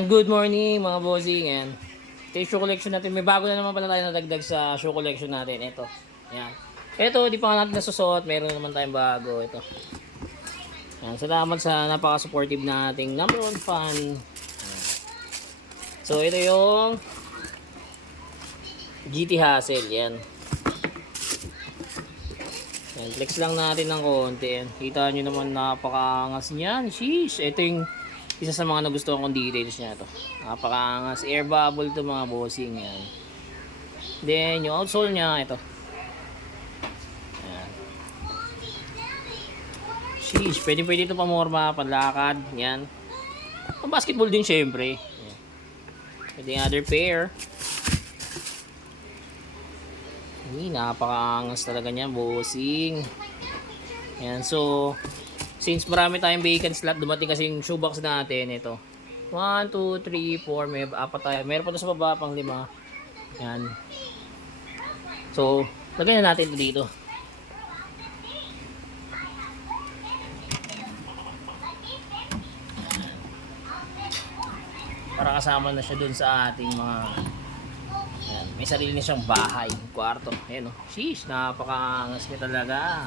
Yan, good morning mga bossing. Yan. Ito yung shoe collection natin. May bago na naman pala tayo nadagdag sa shoe collection natin. Ito. Yan. Ito, di pa nga natin nasusuot. Meron naman tayong bago. Ito. Yan. Salamat sa napaka-supportive nating number 1 fan. Yan. So, ito yung GT Hassel. Yan. Yan. Flex lang natin ng konti. Yan. Kita nyo naman napaka-angas niyan. Sheesh. Ito yung isa sa mga nagustuhan kong details niya to. Napakaangas. Air bubble to mga bossing. Yan. Then, yung outsole niya, ito. Yan. Sheesh. Pwede ito pamorma, panlakad. Yan. Ang basketball din syempre. Yan. Pwede yung other pair. Napakaangas talaga niya, bossing. Yan. So, since marami tayong vacant slot, dumating kasi yung shoebox natin. Ito. 1, 2, 3, 4. May apat tayo. Meron pa ito sa baba pang 5. Yan. So, lagyan na natin ito dito. Para kasama na siya dun sa ating mga... Yan. May sarili na siyang bahay. Kwarto. Ayan o. Sheesh. Napakaangas niya talaga.